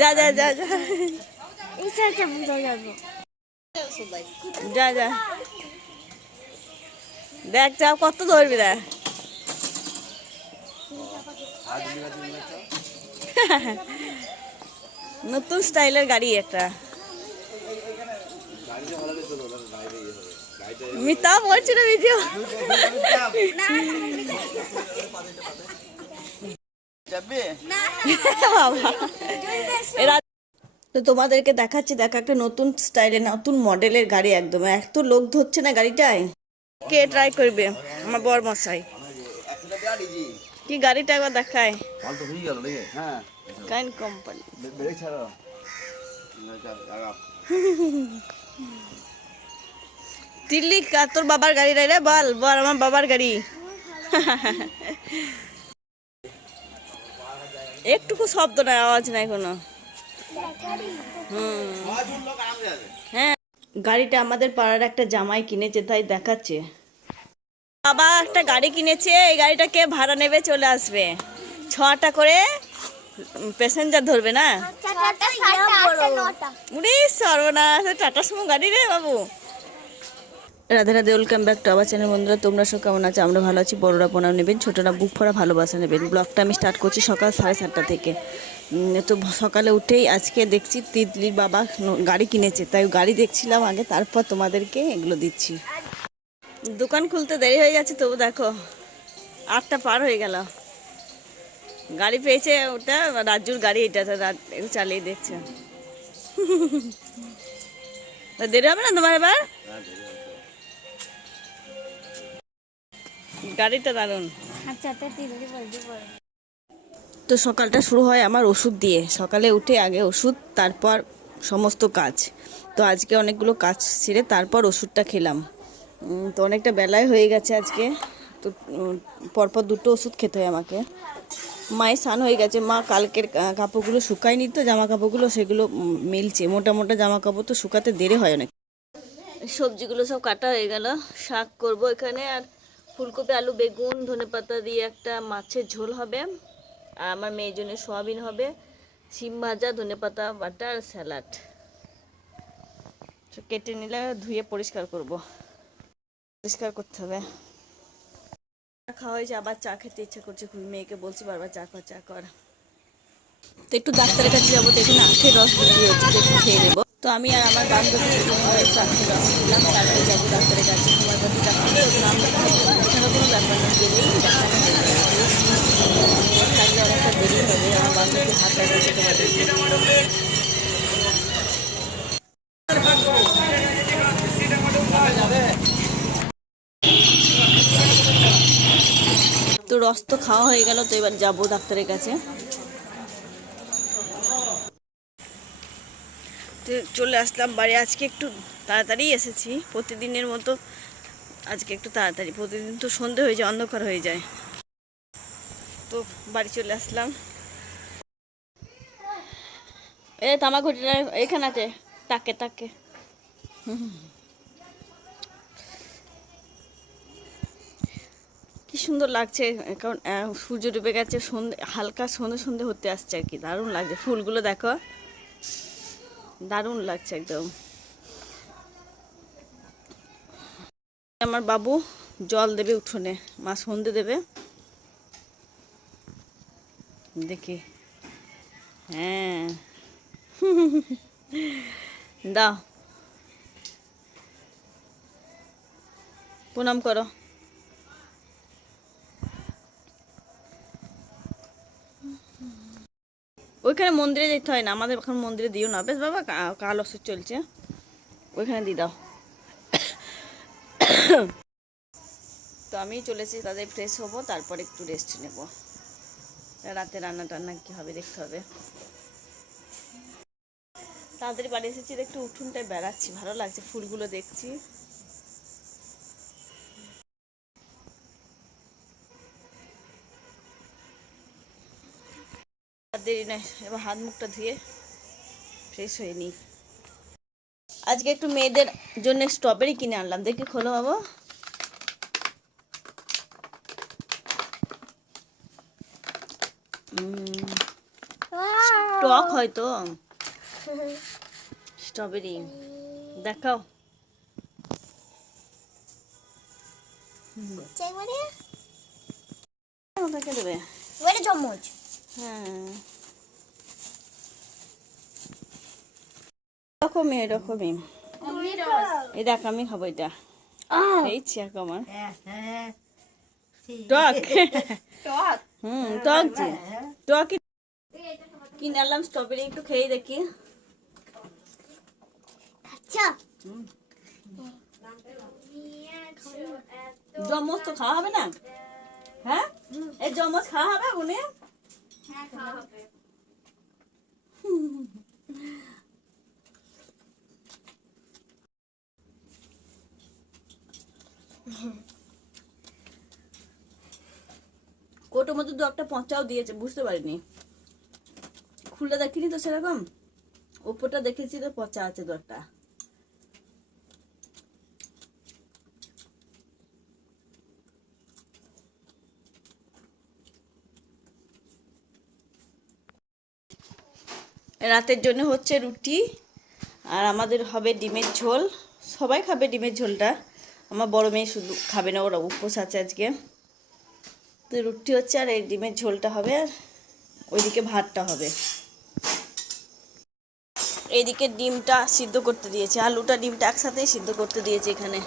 যা যা যা যা। যা যা। দেখ, যা, কত ধরবি দেখ। নতুন স্টাইলের গাড়ি একটা। মিতা বলছিল ভিডিও বাবা তো তোমাদেরকে দেখাচ্ছি দেখা একটা নতুন স্টাইলের নতুন মডেলের গাড়ি একদম। এত লোক ধরছে না গাড়িটায়? কে ট্রাই করবে? আমার বর মশাই। কি গাড়িটা একবার দেখায়। হয়ে হ্যাঁ। কাইন কোম্পানি দিল্লি তোর বাবার গাড়ি রে রে বল বল আমার বাবার গাড়ি। একটুকু শব্দ নাই আওয়াজ নাই কোনো। হুম। হ্যাঁ। গাড়িটা আমাদের পাড়ার একটা জামাই কিনেছে তাই দেখাচ্ছে। বাবা একটা গাড়ি কিনেছে এই গাড়িটা কে ভাড়া নেবে চলে আসবে। ছটা করে প্যাসেঞ্জার ধরবে না? উড়ি সর্বনাশ টাটা সুমো গাড়ি রে বাবু। Radhe Radhe welcome back to আবার চ্যানেল বন্ধুরা, তোমরা সব কেমন আছো? আমরা ভালো আছি, বড়রা প্রণাম নেবেন, ছোটরা বুক ভরা ভালোবাসা নেবেন। ব্লগটা আমি স্টার্ট করছি সকাল সাড়ে সাতটা থেকে। তো সকালে উঠেই আজকে দেখছি তিতলির বাবা গাড়ি কিনেছে। তাই গাড়ি দেখছিলাম আগে, তারপর তোমাদেরকে এগুলো দিচ্ছি। দোকান খুলতে দেরি হয়ে গেছে, তবু দেখো, আটটা পার হয়ে গেল। গাড়ি পেয়েছে ওটা রাজুর গাড়ি এটা চালিয়ে দেখছে। দেরি হবে না তোমার এবার? গাড়িটা দারুণ বলতে পারো তো সকালটা শুরু হয় আমার ওষুধ দিয়ে। সকালে উঠে আগে ওষুধ তারপর সমস্ত কাজ। তো আজকে অনেকগুলো কাজ ছেড়ে তারপর ওষুধটা খেলাম। তো অনেকটা বেলায় হয়ে গেছে আজকে। তো পরপর দুটো ওষুধ খেতে হয় আমাকে। মায়ের স্নান হয়ে গেছে। মা কালকের কাপড়গুলো শুকায়নি তো জামা কাপড়গুলো সেগুলো মিলছে। মোটা মোটা জামা কাপড় তো শুকাতে দেরি হয় অনেক। সবজিগুলো সব কাটা হয়ে গেল। শাক করব এখানে আর ফুলকপি, আলু, বেগুন ধনেপাতা দিয়ে একটা মাছের ঝোল হবে। আর আমার মেয়ের জন্য সোয়াবিন হবে, শিম ভাজা ধনেপাতা বাটা আর স্যালাড। কেটে নিলে ধুয়ে পরিষ্কার করব। পরিষ্কার করতে হবে। খাওয়া হয়েছে আবার চা খেতে ইচ্ছা করছে, খুবই মেয়েকে বলছি বারবার চা কর চা কর। তো একটু ডাক্তারের কাছে যাব তো এখানে আখের রস বিক্রি হচ্ছে একটু খেয়ে নেব। তো আমি আর আমার বান্ধবী আখের রস খেলাম তারপরে যাব ডাক্তারের কাছে। তোমার কাছে ডাক্তার খাওয়া হয়ে গেল তো এবার যাব ডাক্তারের কাছে। চলে আসলাম বাড়ি। আজকে একটু তাড়াতাড়ি এসেছি প্রতিদিনের মতো আজকে একটু তাড়াতাড়ি। প্রতিদিন তো সন্ধে হয়ে যায় অন্ধকার হয়ে যায়। তো বাড়ি চলে আসলাম। এ তামা ঘটিটা এখানে আছে তাকে তাকে। হুম। সুন্দর লাগছে কারণ সূর্য ডুবে গেছে, সন্ধে, হালকা সন্ধে সন্ধে হতে আসছে আর কি, দারুণ লাগছে। ফুলগুলো দেখো, দারুণ লাগছে একদম। আমার বাবু জল দেবে উঠোনে, মা সন্ধে দেবে। দেখি হ্যাঁ। দাও। প্রণাম করো। ওইখানে মন্দিরে যেতে হয় না। আমাদের এখন মন্দিরে দিও না। বেশ বাবা কাল ওষুধ চলছে। ওইখানে দিয়ে দাও। তো আমি চলেছি তাদের ফ্রেশ হব, তারপর একটু রেস্ট নেব। রাতে রান্না টান্না কী হবে দেখতে হবে। তাড়াতাড়ি বাড়ি এসেছি একটু উঠুনটায় বেড়াচ্ছি, ভালো লাগছে, ফুলগুলো দেখছি। নয় এবার হাত মুখটা ধুয়ে ফ্রেশ হয়ে নিই। আজকে একটু মেয়েদের জন্য স্ট্রবেরি কিনে আনলাম। দেখি খোলো বাবু। টক হয়তো। স্ট্রবেরি দেখাও। দেবে চামচ হ্যাঁ। এরকমই এরকমই। এই দেখ আমি খাব এটা। এক আমার। টক। হুম টক যে। টক কিনে আনলাম স্ট্রবেরি একটু খেয়ে দেখি। আচ্ছা। তো খাওয়া হবে না? হ্যাঁ? এই জমজ খাওয়া হবে উনি? কোটোর মধ্যে দু একটা পচাও দিয়েছে, বুঝতে পারিনি। খুলটা দেখিনি তো সেরকম? উপরটা দেখেছি তো পচা আছে দু একটা। রাতের জন্য হচ্ছে রুটি, আর আমাদের হবে ডিমের ঝোল। সবাই খাবে ডিমের ঝোলটা। আমার বড় মেয়ে শুধু খাবে না, ওরা উপোস আছে আজকে। তো রুটি হচ্ছে আর এই ডিমের ঝোলটা হবে আর ওইদিকে ভাতটা হবে। এইদিকে ডিমটা সিদ্ধ করতে দিয়েছে, আলুটা ডিমটা একসাথেই সিদ্ধ করতে দিয়েছে এখানে।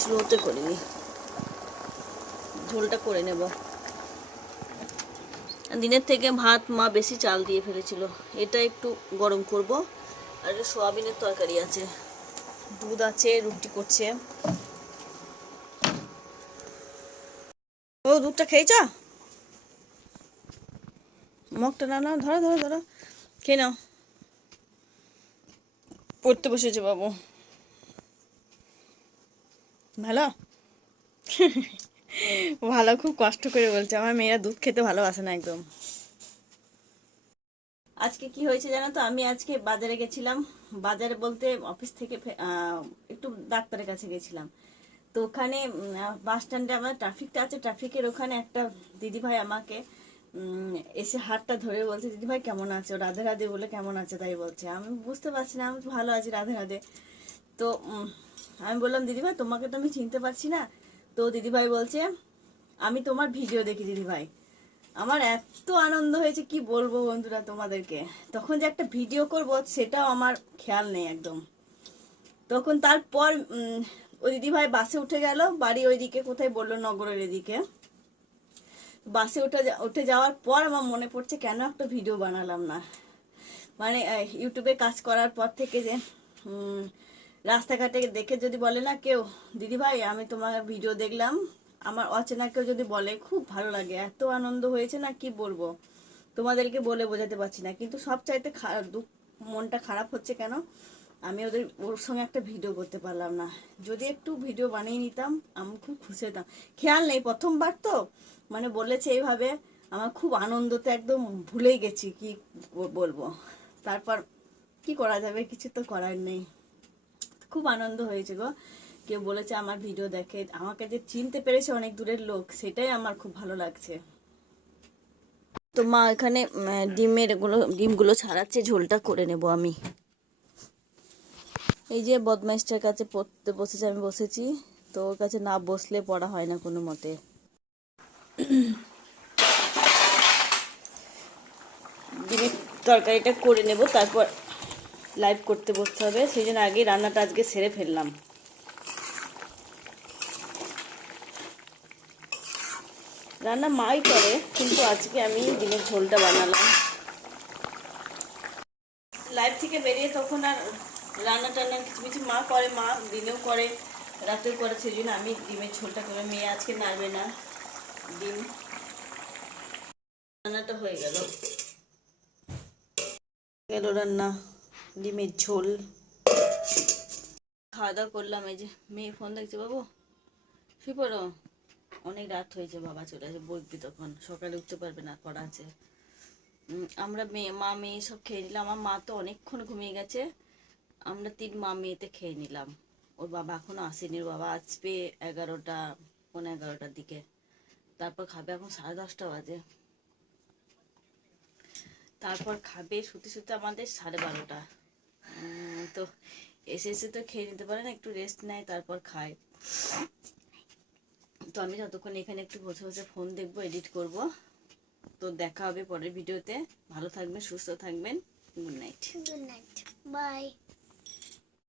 স্লোতে করিনি। ঝোলটা করে নেব। দিনের থেকে ভাত মা বেশি চাল দিয়ে ফেলেছিল, এটা একটু গরম করব। আর সোয়াবিনের তরকারি আছে। দুধ আছে, রুটি করছে। ও, দুধটা খেয়েছ? মগটা না না, ধরো ধরো ধরো। খেয়ে নাও। পড়তে বসেছে বাবু। ভালো? ভালো, খুব কষ্ট করে বলছে। আমার মেয়েরা দুধ খেতে ভালোবাসে না একদম। আজকে কি হয়েছে জানো তো? আমি আজকে বাজারে গেছিলাম। বাজারে বলতে অফিস থেকে একটু ডাক্তারের কাছে গেছিলাম। তো ওখানে বাস স্ট্যান্ডে আমার ট্রাফিকটা আছে। ট্রাফিকের ওখানে একটা দিদিভাই আমাকে এসে হাতটা ধরে বলছে, দিদিভাই, কেমন আছো? রাধে রাধে বলে কেমন আছে? তাই বলছে। আমি বুঝতে পারছি না, আমি ভালো আছি রাধে রাধে তো আমি বললাম, দিদিভাই, তোমাকে তো আমি চিনতে পারছি না। তো দিদিভাই বলছে, আমি তোমার ভিডিও দেখি, দিদিভাই। আমার এত আনন্দ হয়েছে, কি বলব বন্ধুরা তোমাদেরকে? তখন যে একটা ভিডিও করব, সেটাও আমার খেয়াল নেই একদম। তখন তারপর ওই দিদিভাই বাসে উঠে গেল, বাড়ি ওইদিকে কোথায় বলল, নগরের এদিকে। বাসে উঠে উঠে যাওয়ার পর আমার মনে পড়ছে, কেন একটা ভিডিও বানালাম না? মানে ইউটিউবে কাজ করার পর থেকে যে রাস্তাঘাটে দেখে যদি বলে না কেউ দিদি ভাই আমি তোমার ভিডিও দেখলাম। আমার অচেনা কেউ যদি বলে, খুব ভালো লাগে, এত আনন্দ হয়েছে না কি বলব? তোমাদেরকে বলে বোঝাতে পারছি না, কিন্তু সব চাইতে দুঃখ, মনটা খারাপ হচ্ছে কেন? আমি ওদের, ওর সঙ্গে একটা ভিডিও করতে পারলাম না। যদি একটু ভিডিও বানিয়ে নিতাম, আমি খুব খুশি হতাম। খেয়াল নেই, প্রথমবার তো মানে বলেছে এইভাবে, আমার খুব আনন্দতে একদম ভুলেই গেছি, কি বলব? তারপর কি করা যাবে, কিছু তো করার নেই। খুব আনন্দ হয়েছে গো। কেউ বলেছে আমার ভিডিও দেখে। আমাকে যে চিনতে পেরেছে অনেক দূরের লোক, সেটাই আমার খুব ভালো লাগছে। তো মা এখানে ডিমেরগুলো, ডিমগুলো ছাড়াচ্ছে, ঝোলটা করে নেব আমি। এই যে বদমাইশটার কাছে পড়তে বসেছে, আমি বসেছি। তো ওর কাছে না বসলে পড়া হয় না কোনো মতে। ডিমের তরকারিটা করে নেব, তারপর লাইভ করতে বসতে হবে। সেই জন্য আগে রান্নাটা আজকে সেরে ফেললাম। রান্না মাই করে, কিন্তু আজকে আমি ডিমের ঝোলটা বানালাম। লাইভ থেকে বেরিয়ে তখন আর রান্না টান্না কিছু কিছু মা করে, মা দিনেও করে, রাতেও করে, সেই জন্য আমি ডিমের ঝোলটা করে, মেয়ে আজকে নাড়বে না ডিম। রান্নাটা হয়ে গেল। গেল রান্না, ডিমের ঝোল। খাওয়া দাওয়া করলাম, এই যে মেয়ে ফোন দেখছে, বাবু, শুয়ে পড়ো। অনেক রাত হয়েছে বাবা চলে আসে বইবি তখন। সকালে উঠতে পারবে না, পড়া আছে। আমরা মেয়ে, মা, মেয়ে সব খেয়ে নিলাম। আমার মা তো অনেকক্ষণ ঘুমিয়ে গেছে। আমরা তিন মা মেয়েতে খেয়ে নিলাম। ওর বাবা এখনও আসেনি। ওর বাবা আসবে এগারোটা পনেরো এগারোটার দিকে। তারপর খাবে এখন সাড়ে দশটা বাজে। তারপর খাবে শুতে শুতে আমাদের সাড়ে বারোটা। তো এসে এসে তো খেয়ে নিতে পারে না, একটু রেস্ট নেয়, তারপর খায়। তো আমি যতক্ষণ এখানে একটু বসে বসে ফোন দেখব এডিট করব। তো দেখা হবে পরের ভিডিওতে। ভালো থাকবেন, সুস্থ থাকবেন। Good night good night bye